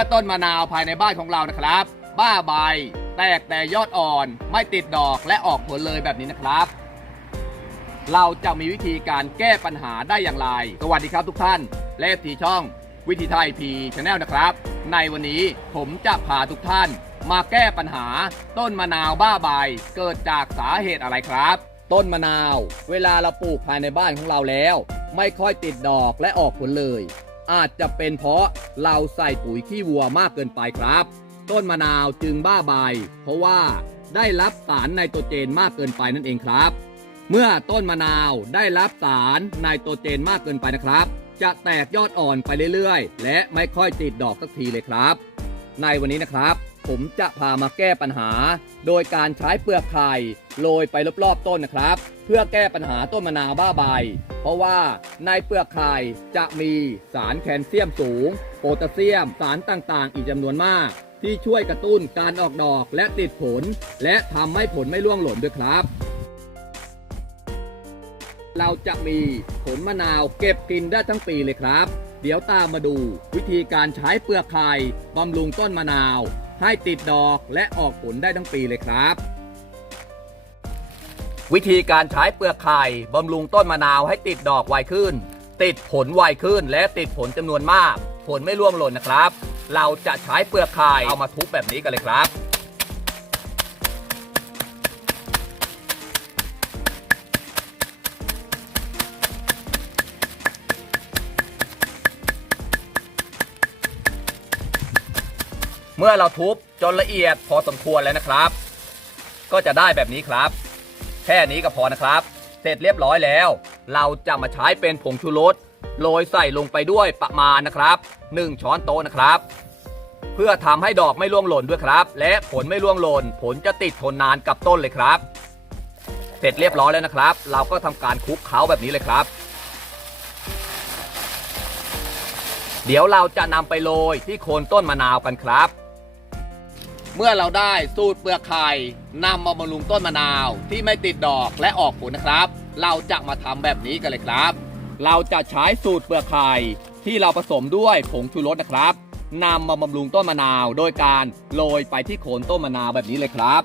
ื่อต้นมะนาวภายในบ้านของเรานะครับ บ้าใบ แตกแต่ยอดอ่อนไม่ติดดอกและออกผลเลยแบบนี้นะครับ เราจะมีวิธีการแก้ปัญหาได้อย่างไร สวัสดีครับทุกท่านและทีช่อง วิธีไทยพีชาแนลนะครับ ในวันนี้ผมจะพาทุกท่าน มาแก้ปัญหาต้นมะนาวบ้าใบ เกิดจากสาเหตุอะไรครับ ต้นมะนาว เวลาเราปลูกภายในบ้านของเราแล้ว ไม่ค่อยติดดอกและออกผลเลย อาจจะเป็นเพราะเราใส่ปุ๋ยขี้วัวมากเกินไปครับ ต้นมะนาวจึงบ้าใบ เพราะว่าได้รับสารไนโตรเจนมากเกินไปนั่นเองครับ เมื่อต้นมะนาวได้รับสารไนโตรเจนมากเกินไปนะครับ จะแตกยอดอ่อนไปเรื่อยๆ และไม่ค่อยติดดอกสักทีเลยครับ ในวันนี้นะครับ ผมจะพามาแก้ปัญหา โดยการใช้เปลือกไข่โรยไปรอบๆต้นนะครับ เพื่อแก้ปัญหาต้นมะนาวบ้าใบ เพราะว่าในเปลือกไข่จะมีสารแคลเซียมสูง โพแทสเซียม สารต่างๆ อีกจำนวนมาก ที่ช่วยกระตุ้นการออกดอกและติดผล และทำให้ผลไม่ร่วงหล่นด้วยครับ เราจะมีผลมะนาวเก็บกินได้ทั้งปีเลยครับเดี๋ยวตามมาดูวิธีการใช้เปลือกไข่บำรุงต้นมะนาว ให้ติดดอกและออกผลได้ทั้งปีเลยครับ วิธีการใช้เปลือกไข่บำรุงต้นมะนาวให้ติดดอกไวขึ้น ติดผลไวขึ้นและติดผลจำนวนมาก ผลไม่ร่วงหล่นนะครับ เราจะใช้เปลือกไข่เอามาทุบแบบนี้กันเลยครับ เมื่อเราทุบจนละเอียดพอสมควรแล้วนะครับ ก็จะได้แบบนี้ครับ แค่นี้ก็พอนะครับ เสร็จเรียบร้อยแล้ว เราจะมาใช้เป็นผงชูรสโรยใส่ลงไปด้วยประมาณนะครับ 1 ช้อนโต๊ะนะครับ เพื่อทำให้ดอกไม่ร่วงหล่นด้วยครับ และผลไม่ร่วงหล่น ผลจะติดทนนานกับต้นเลยครับ เสร็จเรียบร้อยแล้วนะครับ เราก็ทำการคลุกเคล้าแบบนี้เลยครับ เดี๋ยวเราจะนำไปโรยที่โคนต้นมะนาวกันครับ เมื่อเราได้สูตรเปลือกไข่นำมาบำรุงต้นมะนาวที่ไม่ติดดอกและออกผลนะครับ เราจะมาทำแบบนี้กันเลยครับ เราจะใช้สูตรเปลือกไข่ที่เราผสมด้วยผงชูรสนะครับนำมาบำรุงต้นมะนาว โดยการโรยไปที่โคนต้นมะนาวแบบนี้เลยครับ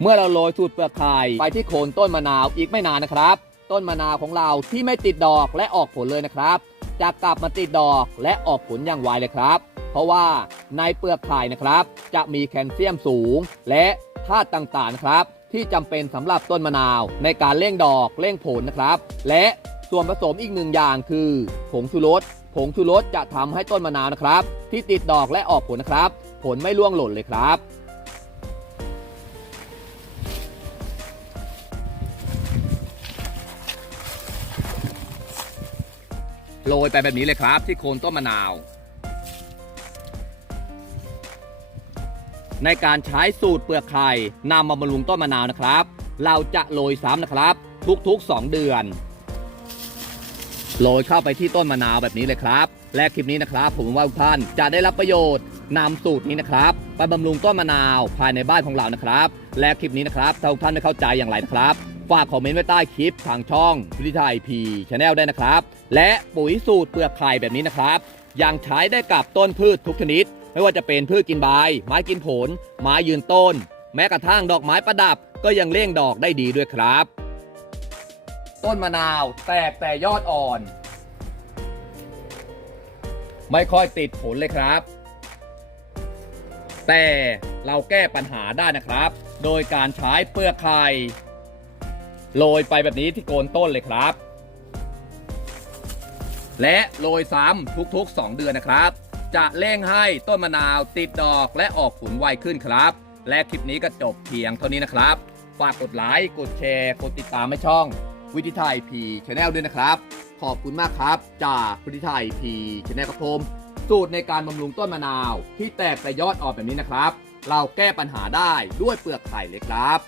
เมื่อเราโรยสูตรเปลือกไข่ไปที่โคนต้นมะนาวอีกไม่นานนะครับ ต้นมะนาวของเราที่ไม่ติดดอกและออกผลเลยนะครับ จะกลับมาติดดอกและออกผลอย่างไวเลยครับ เพราะว่าในเปลือกไข่นะครับ จะมีแคลเซียมสูง และธาตุต่างๆครับ ที่จำเป็นสำหรับต้นมะนาว ในการเร่งดอกเร่งผลนะครับ และส่วนผสมอีกหนึ่งอย่างคือผงชูรสผงชูรสจะทำให้ต้นมะนาวนะครับ ที่ติดดอกและออกผลนะครับ ผลไม่ร่วงหล่นเลยครับ โรยไปแบบนี้เลยครับ ที่โคนต้นมะนาว ในการใช้สูตรเปลือกไข่นำมาบำรุงต้นมะนาวนะครับ เราจะโรยซ้ำนะครับ ทุกๆ 2 เดือนโรยเข้าไปที่ต้นมะนาวแบบนี้เลยครับ และคลิปนี้นะครับ ผมว่าทุกท่านจะได้รับประโยชน์นำสูตรนี้นะครับไปบำรุงต้นมะนาวภายในบ้านของเรานะครับ และคลิปนี้นะครับถ้าทุกท่านไม่เข้าใจอย่างไรนะครับ ฝากคอมเมนต์ไว้ใต้คลิปทางช่องพิธีไทยพีชาแนลได้นะครับ และปุ๋ยสูตรเปลือกไข่แบบนี้นะครับ ยังใช้ได้กับต้นพืชทุกชนิด ไม่ว่าจะเป็นพืชกินใบ ไม้กินผล ไม้ยืนต้น แม้กระทั่งดอกไม้ประดับ ก็ยังเลี้ยงดอกได้ดีด้วยครับ ต้นมะนาวแตกแต่ยอดอ่อน ไม่ค่อยติดผลเลยครับ แต่เราแก้ปัญหาได้นะครับ โดยการใช้เปลือกไข่ โรยไปแบบนี้ที่โคนต้นเลยครับ และโรยซ้ำทุกๆ 2 เดือนนะครับ จะเร่งให้ต้นมะนาวติดดอกและออกผลไวขึ้นครับ และคลิปนี้ก็จบเพียงเท่านี้นะครับ ฝากกดไลค์กดแชร์ กดติดตามให้ช่องวิธีไทยพีชแนลด้วยนะครับ ขอบคุณมากครับ จากวิธีไทยพีชแนลครับผมสูตรในการบำรุงต้นมะนาว ที่แตกแต่ยอดออกแบบนี้นะครับ เราแก้ปัญหาได้ด้วยเปลือกไข่เลยครับ